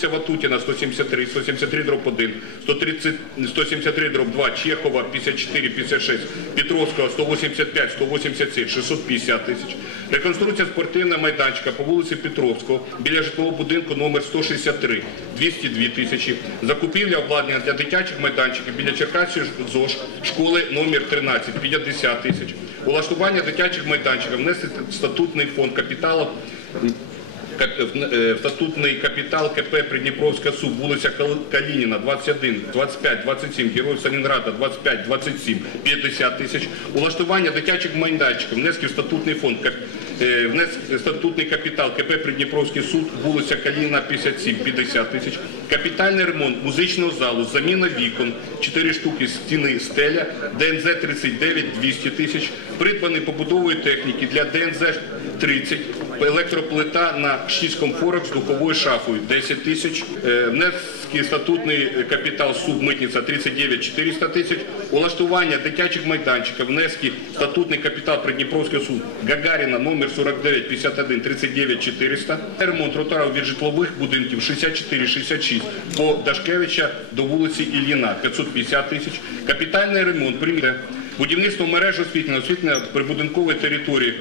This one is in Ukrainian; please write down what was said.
вулиця Ватутіна, 173, 173 дроб 1, 130, 173 дроб 2, Чехова, 54, 56, Петровського, 185, 187, 650 тисяч. Реконструкція спортивного майданчика по вулиці Петровського біля житлового будинку номер 163, 202 тисячі. Закупівля обладнання для дитячих майданчиків біля Черкаської ЗОЖ, школи номер 13, 50 тисяч. Улаштування дитячих майданчиків внести статутний фонд капіталу Кап- в е, статутний капітал КП Придніпровська СУ, вулиця Кал- Калініна, 21, 25, 27, Герой Санінграда, 25, 27, 50 тисяч. Улаштування дитячих майданчиків, внески в статутний фонд, е, статутний капітал КП Придніпровський суд, вулиця Калініна, 57, 50 тисяч. Капітальний ремонт музичного залу, заміна вікон, 4 штуки стіни стеля, ДНЗ 39, 200 тисяч. Придбаний побудової техніки для ДНЗ 30, електроплита на 6 комфорок з духовою шафою 10 тисяч, Е, внески статутний капітал субмитниця 39 400 тисяч, улаштування дитячих майданчиків, внески статутний капітал Придніпровського суду Гагаріна номер 49 51 39 400, ремонт тротуарів від житлових будинків 64 66 по Дашкевича до вулиці Ільїна 550 тисяч, капітальний ремонт приміщення, будівництво мереж освітлення, освітлення прибудинкової території